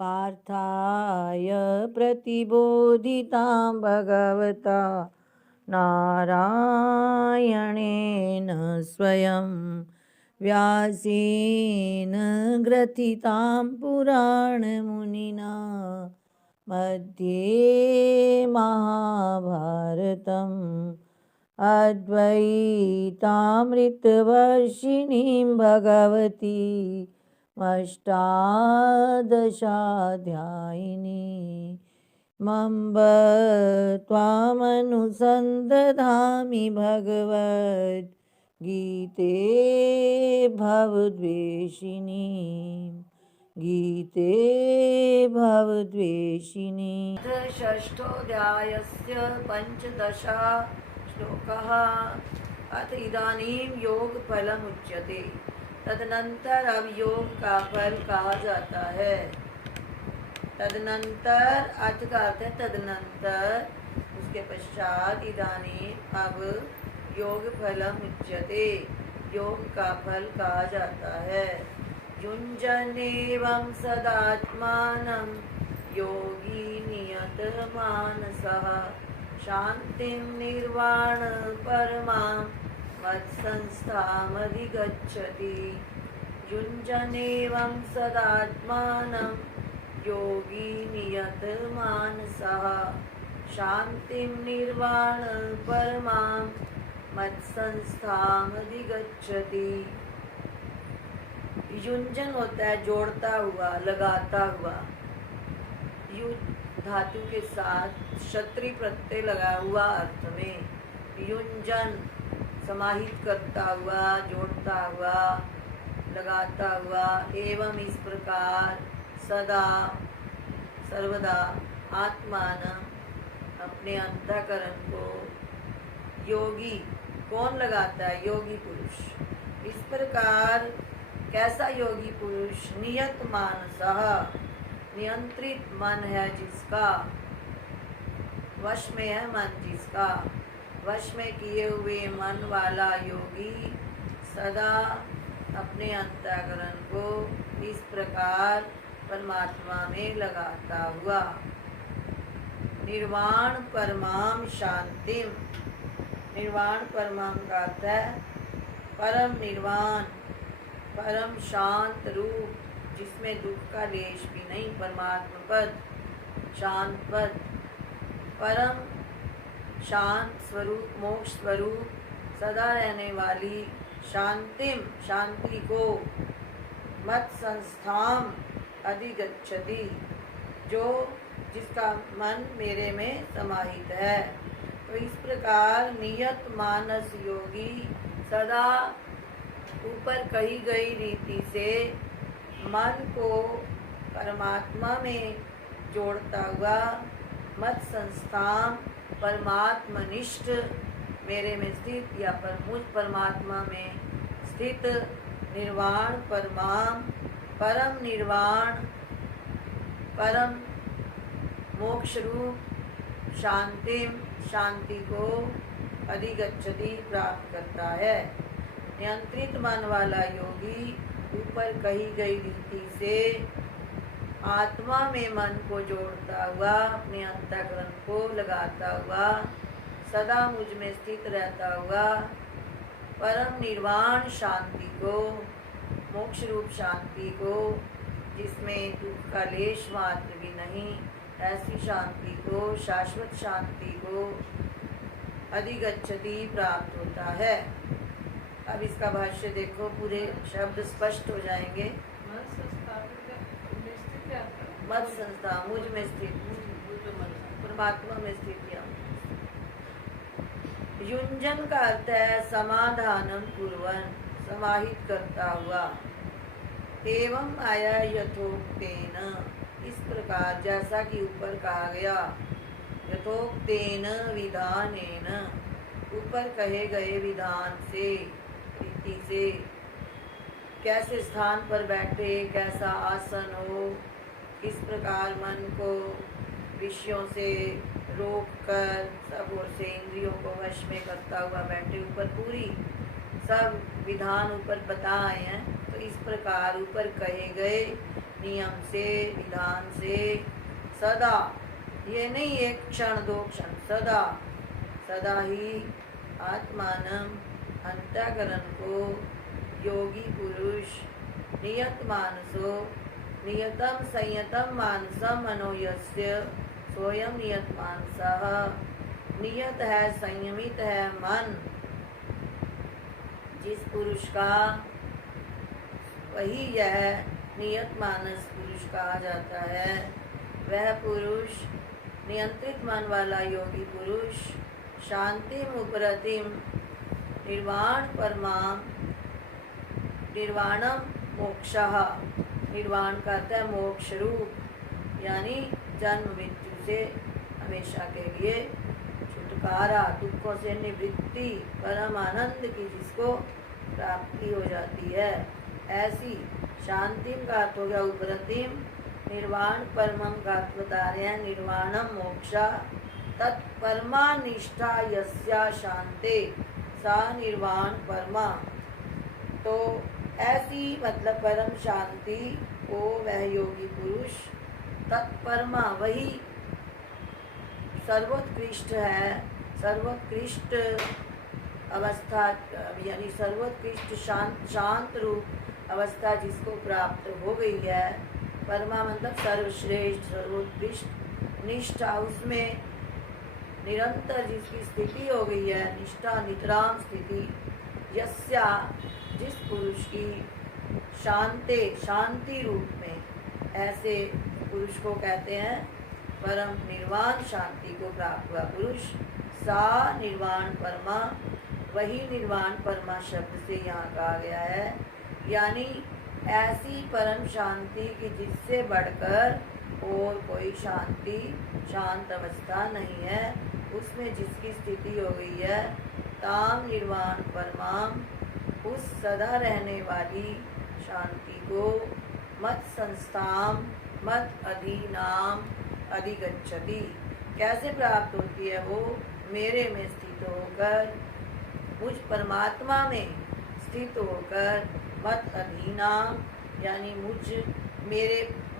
पार्थाय प्रतिबोधितां भगवता नारायणेन स्वयं व्यासेन ग्रथितां पुराणमुनिना मध्ये महाभारतम् अद्वैतामृतवर्षिणीं भगवती अष्टादशाध्यायिनी मम्ब त्वामनुसन्दधामि भगवद्गीते भवद्वेषिणी गीते भवद्वेषिणी। षष्ठोऽध्यायस्य पञ्चदशः श्लोकः। अथ इदानीं योगफलमुच्यते। तदनंतर अब योग का फल कहा जाता है। तदनंतर अर्थ का अर्थ है तदनंतर, उसके पश्चात इदानीं अब योग फलम उच्यते, योग का फल कहा जाता है। युञ्जन्नेवं सदात्मानं योगी नियतमानसः शान्तिं निर्वाण परमां मत्संस्थामधिगच्छति। युञ्जन्नेवं सदात्मानं योगी नियतमानसः शान्तिं निर्वाण परमां मत्संस्थामधिगच्छति। युंजन होता है जोड़ता हुआ, लगाता हुआ। यु धातु के साथ क्षत्रिय प्रत्यय लगा हुआ अर्थ में युंजन समाहित करता हुआ, जोड़ता हुआ, लगाता हुआ। एवं इस प्रकार सदा सर्वदा आत्मान अपने अंतःकरण को योगी कौन लगाता है? योगी पुरुष। इस प्रकार कैसा योगी पुरुष? नियत मानसः, नियंत्रित मन है जिसका, वश में है मन जिसका, वश में किए हुए मन वाला योगी सदा अपने अंतःकरण को इस प्रकार परमात्मा में लगाता हुआ। निर्वाण परमां शांतिम, निर्वाण परमां का अर्थ है परम निर्वाण, परम शांत रूप जिसमें दुख का लेश भी नहीं, परमात्मा पद, शांत पद, परम शांत स्वरूप, मोक्ष स्वरूप, सदा रहने वाली शांतिम, शांति को, मत संस्थाम अधिगच्छति, जो जिसका मन मेरे में समाहित है। तो इस प्रकार नियत मानस योगी सदा ऊपर कही गई रीति से मन को परमात्मा में जोड़ता हुआ, मत संस्थान परमात्मनिष्ठ, मेरे में स्थित या पर मुझ परमात्मा में स्थित, निर्वाण परमाम, परम निर्वाण, परम मोक्ष रूप शांतिम, शांति को अधिगच्छति प्राप्त करता है। नियंत्रित मन वाला योगी ऊपर कही गई रीति से आत्मा में मन को जोड़ता हुआ, अपने अंतःकरण को लगाता हुआ, सदा मुझ में स्थित रहता हुआ, परम निर्वाण शांति को, मोक्ष रूप शांति को, जिसमें दुख का लेश मात्र भी नहीं, ऐसी शांति को, शाश्वत शांति को अधिगच्छति प्राप्त होता है। अब इसका भाष्य देखो, पूरे शब्द स्पष्ट हो जाएंगे। मत संस्था, मुझ में स्थित, परमात्मा में स्थित। युंजन का अर्थ है समाधानम कुर्वन्, समाहित करता हुआ। एवं आया यथोक्तेन, इस प्रकार जैसा कि ऊपर कहा गया, यथोक्तेन विधानेन, ऊपर कहे गए विधान से, रीति से, कैसे स्थान पर बैठे, कैसा आसन हो, किस प्रकार मन को विषयों से रोक कर सब ओर से इंद्रियों को वश में करता हुआ बैठे, ऊपर पूरी सब विधान ऊपर बताए हैं। तो इस प्रकार ऊपर कहे गए नियम से, विधान से, सदा, ये नहीं एक क्षण दो क्षण, सदा सदा ही आत्मानम अंतःकरण को योगी पुरुष नियत मानसो नियतम संयतम मानसम मनोयस्य स्वयं नियत मानसः, नियत है, संयमित है मन जिस पुरुष का, वही यह नियत मानस पुरुष कहा जाता है। वह पुरुष नियंत्रित मन वाला योगी पुरुष शांतिम उपरतिम निर्वाण परमाम, निर्वाणम मोक्षः, निर्वाण का अर्थ है मोक्ष रूप, यानी जन्म मृत्यु से हमेशा के लिए छुटकारा, दुखों से निवृत्ति, परम आनंद की जिसको प्राप्ति हो जाती है, ऐसी शांतिम का अर्थ हो गया उपरतिम, निर्वाण परमम का अर्थ बता रहे हैं निर्वाणम मोक्षा, तत्परमा निष्ठा यस्या शांते सा निर्वाण परमा। तो ऐसी मतलब परम शांति को वह योगी पुरुष, तत्परमा वही सर्वोत्कृष्ट है, सर्वोत्कृष्ट अवस्था, यानी सर्वोत्कृष्ट शांत रूप अवस्था जिसको प्राप्त हो गई है। परमा मतलब सर्वश्रेष्ठ, सर्वोत्कृष्ट, निष्ठा उसमें निरंतर जिसकी स्थिति हो गई है, निष्ठा नितराम स्थिति, यस्या जिस पुरुष की शांते शांति रूप में, ऐसे पुरुष को कहते हैं परम निर्वाण शांति को प्राप्त हुआ पुरुष, सा निर्वाण परमा, वही निर्वाण परमा शब्द से यहाँ कहा गया है, यानी ऐसी परम शांति की जिससे बढ़कर और कोई शांति, शांत अवस्था नहीं है, उसमें जिसकी स्थिति हो गई है, ताम निर्वाण परमाम, उस सदा रहने वाली शांति को, मत संस्थाम मत अधीनाम अधिगच्छति, कैसे प्राप्त होती है वो, मेरे में स्थित होकर, मुझ परमात्मा में स्थित होकर, मत अधीनाम यानी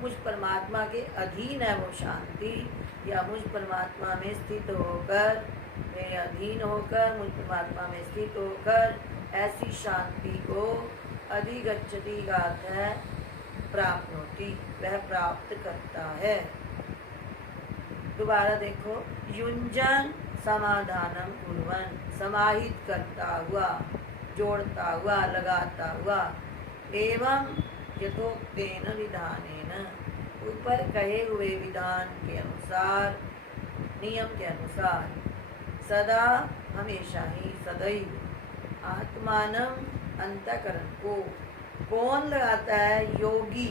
मुझ परमात्मा के अधीन है वो शांति, या मुझ परमात्मा में स्थित होकर, मेरे अधीन होकर, मुझ परमात्मा में स्थित होकर ऐसी शांति को अधिगच्छति का अर्थ है प्राप्नोति, वह प्राप्त करता है। दोबारा देखो, युंजन समाधानम कुर्वन्, समाहित करता हुआ, जोड़ता हुआ, लगाता हुआ, एवं यथोक्तेन विधानेन, ऊपर कहे हुए विधान के अनुसार, नियम के अनुसार, सदा हमेशा ही, सदैव, आत्मानम अंतःकरण को, कौन लगाता है, योगी।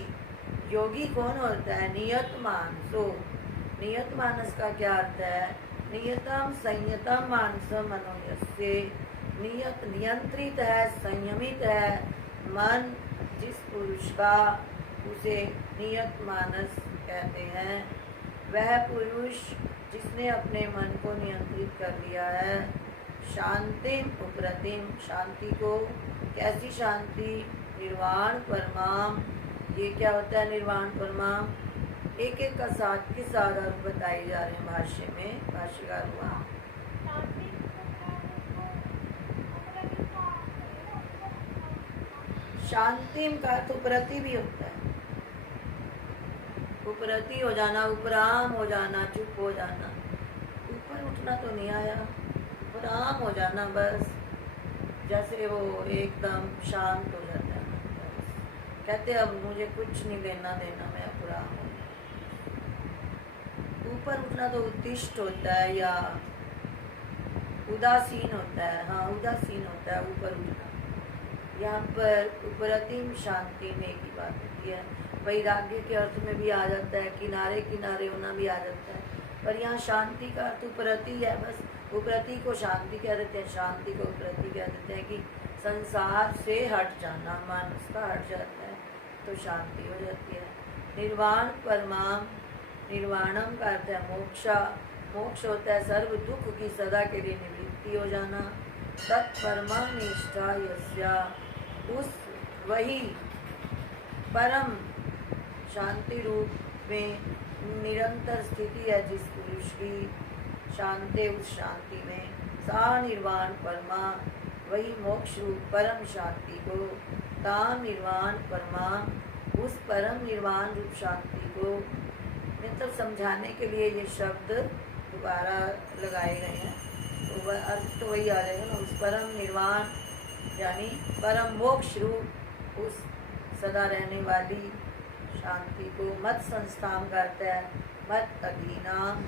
योगी कौन होता है, नियत मानसो। नियत मानस का क्या अर्थ है, नियतम संयतम मानसम मनोयस्य, नियत नियंत्रित है, संयमित है मन जिस पुरुष का, उसे नियत मानस कहते हैं। वह पुरुष जिसने अपने मन को नियंत्रित कर लिया है, शांतिम उपरतिम, शांति को, कैसी शांति, निर्वाण परमाम, ये क्या होता है निर्वाण परमाम, एक एक का साथ के साथ अर्थ बताए जा रहे हैं भाष्य में, भाष्यकार हुआ। शांतिम का अर्थ उपरति भी होता है, उपरति हो जाना, उपराम हो जाना, चुप हो जाना, ऊपर उठना तो नहीं आया, उपराम हो जाना, बस जैसे वो एकदम शांत हो जाता है, कहते अब मुझे कुछ नहीं लेना देना, मैं उपराम हूँ। ऊपर उठना तो उत्तिष्ठ होता है या उदासीन होता है, हाँ उदासीन होता है ऊपर उठना। यहाँ पर उपरतिम शांति में एक ही बात होती है, वैराग्य के अर्थ में भी आ जाता है, किनारे किनारे होना भी आ जाता है, पर यहाँ शांति का अर्थ उपरति है, बस उपरति को शांति कह देते हैं, शांति को उपरति कह देते हैं कि संसार से हट जाना, मन उसका हट जाता है तो शांति हो जाती है। निर्वाण परमाम, निर्वाणम का अर्थ है मोक्षा, मोक्ष होता है सर्व दुख की सदा के लिए निवृत्ति हो जाना। तत्परमा निष्ठा यस्या, उस वही परम शांति रूप में निरंतर स्थिति है जिस पुरुष की, शांति उस शांति में, सा निर्वाण परमा, वही मोक्ष रूप परम शांति को, ता निर्वाण परमा, उस परम निर्वाण रूप शांति को, मतलब समझाने के लिए ये शब्द दोबारा लगाए गए हैं, तो वह अर्थ तो वही आ जाएगा ना, उस परम निर्वाण यानी परम मोक्ष रूप उस सदा रहने वाली शांति को मत संस्थान करता है, मत अधीनाम,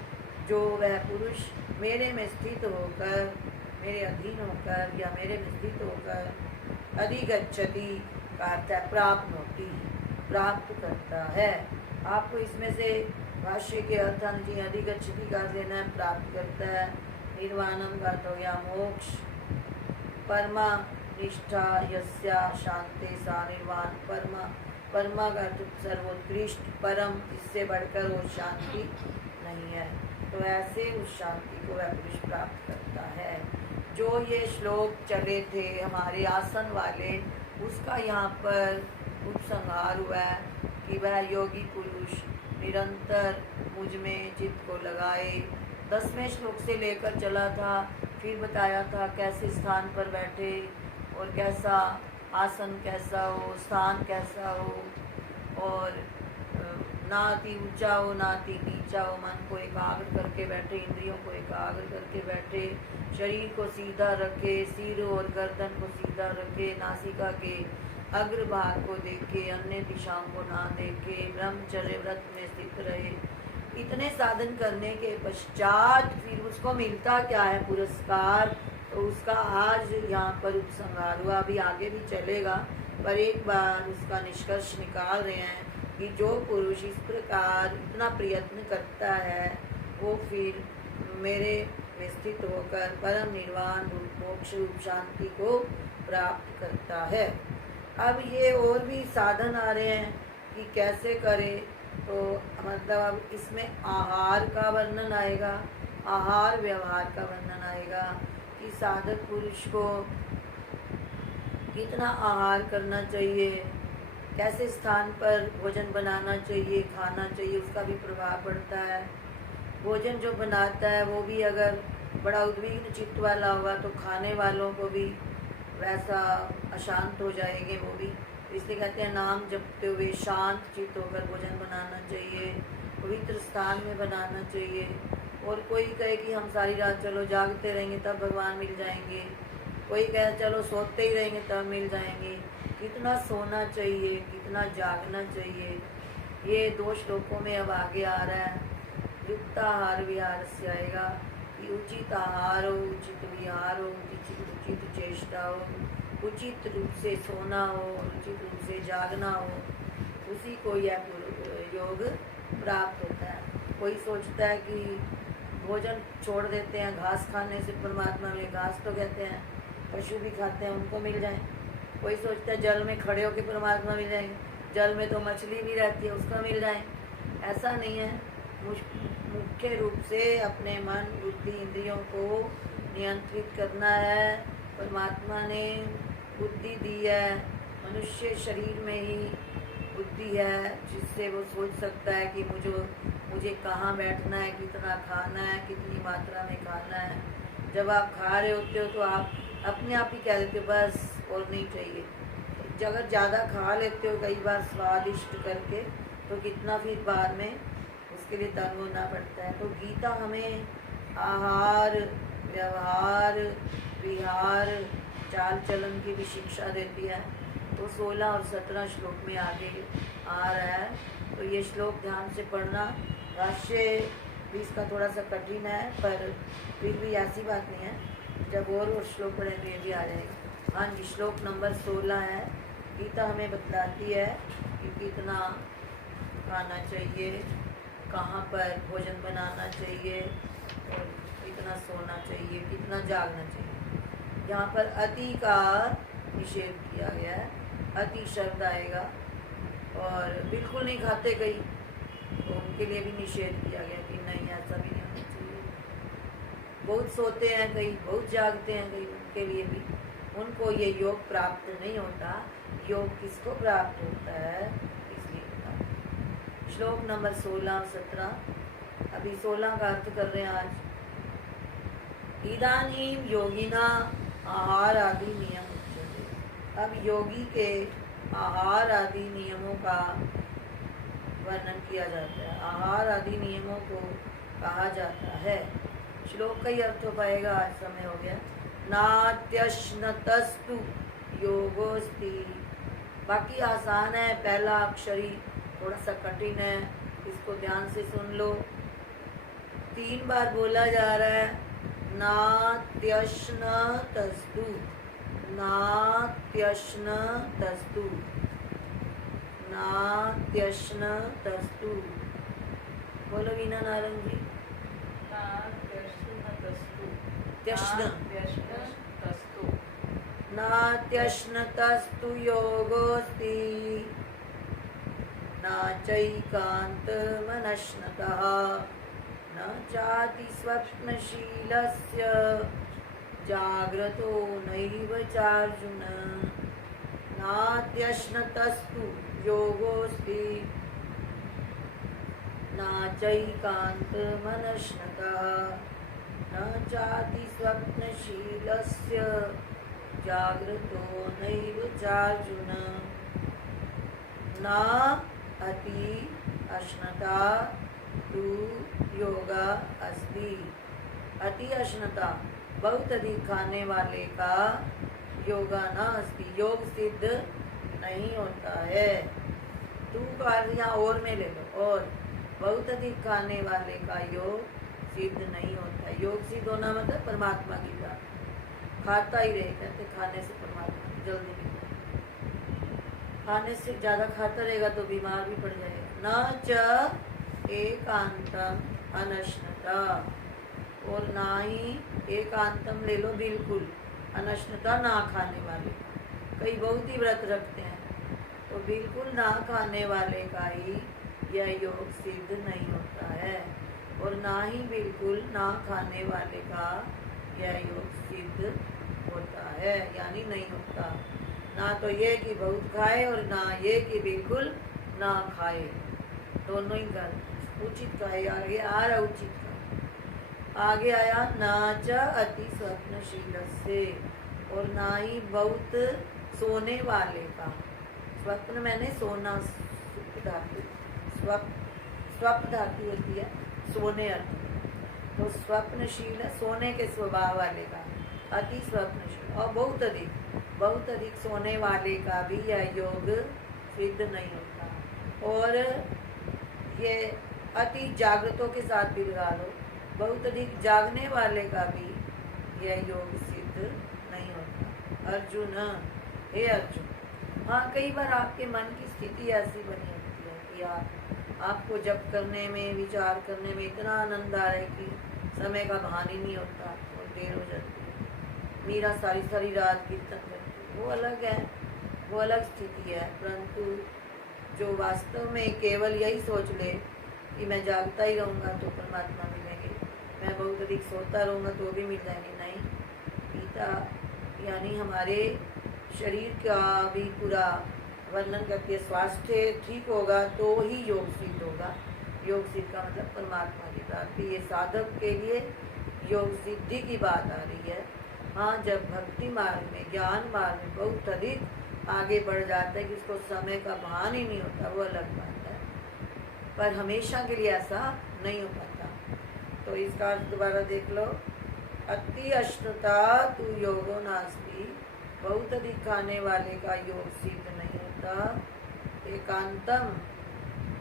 जो वह पुरुष मेरे में स्थित होकर, मेरे अधीन होकर या मेरे में स्थित होकर अधिगच्छति का अर्थ है प्राप्त होती, प्राप्त करता है। आपको इसमें से भाष्य के अर्थ जी अधिगच्छति का लेना है, प्राप्त करता है। निर्वाणम का अर्थ हो गया मोक्ष, परमा निष्ठा यस्या शांति सा निर्वाण परमा, परमा का अर्थ सर्वोत्कृष्ट, परम, इससे बढ़कर वो शांति नहीं है। तो ऐसे उस शांति को वह पुरुष प्राप्त करता है। जो ये श्लोक चले थे हमारे आसन वाले, उसका यहाँ पर उपसंहार हुआ है कि वह योगी पुरुष निरंतर मुझ में चित्त को लगाए। 10वें श्लोक से लेकर चला था, फिर बताया था कैसे स्थान पर बैठे और कैसा आसन कैसा हो, स्थान कैसा हो, और ना अति ऊंचा हो ना अति नीचा हो, मन को एकाग्र करके बैठे, इंद्रियों को एकाग्र करके बैठे, शरीर को सीधा रखे, सिर और गर्दन को सीधा रखे, नासिका के अग्रभाग को देखे, अन्य दिशाओं को ना देखे, ब्रह्मचर्य व्रत में स्थित रहे। इतने साधन करने के पश्चात फिर उसको मिलता क्या है पुरस्कार, तो उसका आज यहाँ पर उपसंहार हुआ। अभी आगे भी चलेगा, पर एक बार उसका निष्कर्ष निकाल रहे हैं कि जो पुरुष इस प्रकार इतना प्रयत्न करता है वो फिर मेरे में स्थित होकर परम निर्वाण रूप मोक्ष रूप शांति को प्राप्त करता है। अब ये और भी साधन आ रहे हैं कि कैसे करे, तो मतलब अब इसमें आहार का वर्णन आएगा, आहार व्यवहार का वर्णन आएगा कि साधक पुरुष को कितना आहार करना चाहिए, कैसे स्थान पर भोजन बनाना चाहिए, खाना चाहिए, उसका भी प्रभाव पड़ता है। भोजन जो बनाता है वो भी अगर बड़ा उद्विग्न चित्त वाला होगा तो खाने वालों को भी वैसा अशांत हो जाएंगे वो भी। इसलिए कहते हैं नाम जपते हुए शांत चित्त होकर भोजन बनाना चाहिए, पवित्र स्थान में बनाना चाहिए। और कोई कहे कि हम सारी रात चलो जागते रहेंगे तब भगवान मिल जाएंगे, कोई कहे चलो सोते ही रहेंगे तब मिल जाएंगे। कितना सोना चाहिए, कितना जागना चाहिए, ये 2 श्लोकों में अब आगे आ रहा है। युक्ताहार विहार से आएगा कि उचित आहार हो, उचित विहार हो, उचित चेष्टा हो, उचित रूप से सोना हो, उचित रूप से जागना हो, उसी को यह योग प्राप्त होता है। कोई सोचता है कि भोजन छोड़ देते हैं, घास खाने से परमात्मा मिले, घास तो कहते हैं पशु भी खाते हैं उनको मिल जाए। कोई सोचता है जल में खड़े होकर परमात्मा मिल जाएंगे, जल में तो मछली भी रहती है उसका मिल जाए। ऐसा नहीं है। मुख्य रूप से अपने मन बुद्धि इंद्रियों को नियंत्रित करना है। परमात्मा ने बुद्धि दी है, मनुष्य शरीर में ही बुद्धि है जिससे वो सोच सकता है कि मुझे कहाँ बैठना है, कितना खाना है, कितनी मात्रा में खाना है। जब आप खा रहे होते हो तो आप अपने आप ही कह देते हो बस और नहीं चाहिए। अगर ज़्यादा खा लेते हो कई बार स्वादिष्ट करके तो कितना फिर बाद में उसके लिए तंग होना पड़ता है। तो गीता हमें आहार व्यवहार विहार चाल चलन की भी शिक्षा देती है। तो 16 और 17 श्लोक में आगे आ रहा है, तो ये श्लोक ध्यान से पढ़ना। भाष्य भी इसका थोड़ा सा कठिन है पर फिर भी ऐसी बात नहीं है, जब और श्लोक पढ़ेंगे ये भी आ जाएगा। हाँ जी, श्लोक नंबर 16 है। गीता हमें बतलाती है कि कितना खाना चाहिए, कहाँ पर भोजन बनाना चाहिए और कितना सोना चाहिए, कितना जागना चाहिए। यहाँ पर अति का निषेध किया गया है, अति शब्द आएगा। और बिल्कुल नहीं खाते कई, तो उनके लिए भी निषेध किया गया कि नहीं ऐसा भी नहीं होना चाहिए। बहुत सोते हैं कई, बहुत जागते हैं कई, उनके लिए भी, उनको ये योग प्राप्त नहीं होता। योग किसको प्राप्त होता है इसलिए बता। श्लोक नंबर 16 और 17। अभी 16 का अर्थ कर रहे हैं आज। इदानीम योगिना आहार आदि नियम उच्यते। अब योगी के आहार आदि नियमों का वर्णन किया जाता है। आहार आदि नियमों को कहा जाता है। श्लोक का ही अर्थ हो पाएगा, आज समय हो गया। नात्यश्नतस्तु योगोस्ति। बाकी आसान है, पहला अक्षर ही थोड़ा सा कठिन है, इसको ध्यान से सुन लो। 3 बार बोला जा रहा है। नात्यश्नतस्तु, नात्यश्नतस्तु, नात्यश्नतस्तु। बोलो वीना नारंग जी। नात्यश्नतस्तु योगोस्ति न चैकान्तमनश्नतः न चाति स्वप्नशीलस्य जाग्रतो नैव चार्जुन। नात्यश्नतस्तु योगोस्ति न चैकान्तमनश्नतः न चाति स्वप्नशीलस्य जाग्रतो नैव चार्जुन। न अति अश्नता तु योगा अस्ति। अति अश्नता, बहुत अधिक खाने वाले का योगा न अस्ति, योग सिद्ध नहीं होता है। तू का यहाँ और में ले लो, और बहुत अधिक खाने वाले का योग सिद्ध नहीं होता है। योग सिद्ध होना मतलब परमात्मा की प्राप्ति। खाता ही रहे, कहते खाने से परमात्मा जल्दी नहीं, खाने से ज़्यादा खाता रहेगा तो बीमार भी पड़ जाएगा। न च एकांतम अनश्नता, और ना ही एकांतम ले लो बिल्कुल, अनश्नता ना खाने वाले। कई बहुत ही व्रत रखते हैं, तो बिल्कुल ना खाने वाले का ही यह योग सिद्ध नहीं होता है। और ना ही बिल्कुल ना खाने वाले का यह योग सिद्ध होता है, यानी नहीं होता। ना तो ये कि बहुत खाए और ना ये कि बिल्कुल ना खाए, दोनों ही कर उचित खाए। आगे आ रहा उचित का, आगे आया ना च अति स्वप्नशीलस्य, और ना ही बहुत सोने वाले का। स्वप्न मैंने सोना, धातु स्वप्न धातु होती है सोने अर्थ, तो स्वप्नशील सोने के स्वभाव वाले का। अति स्वप्नशील और बहुत अधिक सोने वाले का भी यह योग सिद्ध नहीं होता। और ये अति जागृतों के साथ भी लगा लो, बहुत अधिक जागने वाले का भी यह योग सिद्ध नहीं होता। अर्जुन, हे अर्जुन, हाँ कई बार आपके मन की स्थिति ऐसी बनी होती है कि आपको जप करने में, विचार करने में इतना आनंद आ रहा है कि समय का भान ही नहीं होता और देर हो जाती है। मीरा सारी सारी रात कीर्तन करती है, वो अलग है, वो अलग स्थिति है। परंतु जो वास्तव में केवल यही सोच ले कि मैं जागता ही रहूँगा तो परमात्मा मिलेंगे, मैं बहुत अधिक सोता रहूँगा तो भी मिल जाएंगे, नहीं। गीता यानी हमारे शरीर का भी पूरा वर्णन करके स्वास्थ्य ठीक होगा तो ही योग सिद्ध होगा। योग सिद्ध का मतलब परमात्मा की प्राप्ति। ये साधक के लिए योग सिद्धि की बात आ रही है। हाँ, जब भक्ति मार्ग में, ज्ञान मार्ग में बहुत अधिक आगे बढ़ जाता है कि उसको समय का भान ही नहीं होता, वो अलग बात है। पर हमेशा के लिए ऐसा नहीं हो पाता। तो इसका अर्थ दोबारा देख लो। अति अश्नुता तु योगो नास्ति, बहुत अधिक खाने वाले का योग सिद्ध नहीं होता। एकांतम,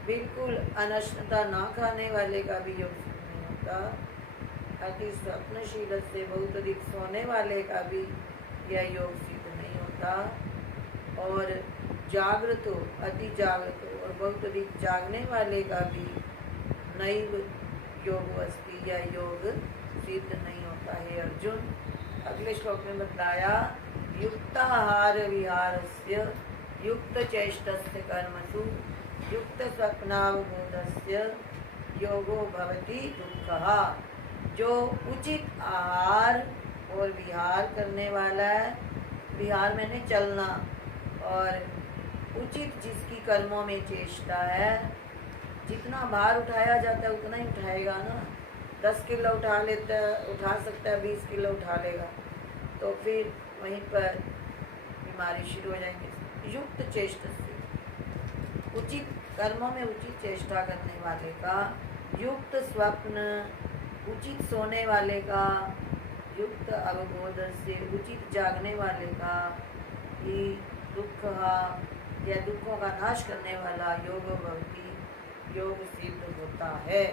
बिल्कुल अनश्नता ना खाने वाले का भी योग सिद्ध नहीं होता। अति स्वप्नशील से, बहुत अधिक सोने वाले का भी यह योग सिद्ध नहीं होता। और जागृत हो, अति जागृत हो और बहुत अधिक जागने वाले का भी नैव योग अस्ति, यह योग सिद्ध नहीं होता है। अर्जुन, अगले श्लोक में बताया युक्ताहार विहारस्य युक्त चेष्टस्य कर्मसु युक्त स्वप्नावबोधस्य योगो भवति दुःखः। जो उचित आहार और विहार करने वाला है, विहार मैंने चलना, और उचित जिसकी कर्मों में चेष्टा है, जितना भार उठाया जाता है उतना ही उठाएगा ना। 10 किलो उठा सकता है, 20 किलो उठा लेगा तो फिर वहीं पर बीमारी शुरू हो जाएंगी। युक्त चेष्टा से, उचित कर्मों में उचित चेष्टा करने वाले का, युक्त स्वप्न, उचित सोने वाले का, युक्त अवबोध से उचित जागने वाले का ही दुख या दुखों का नाश करने वाला योग भक्ति योग सिद्ध होता है।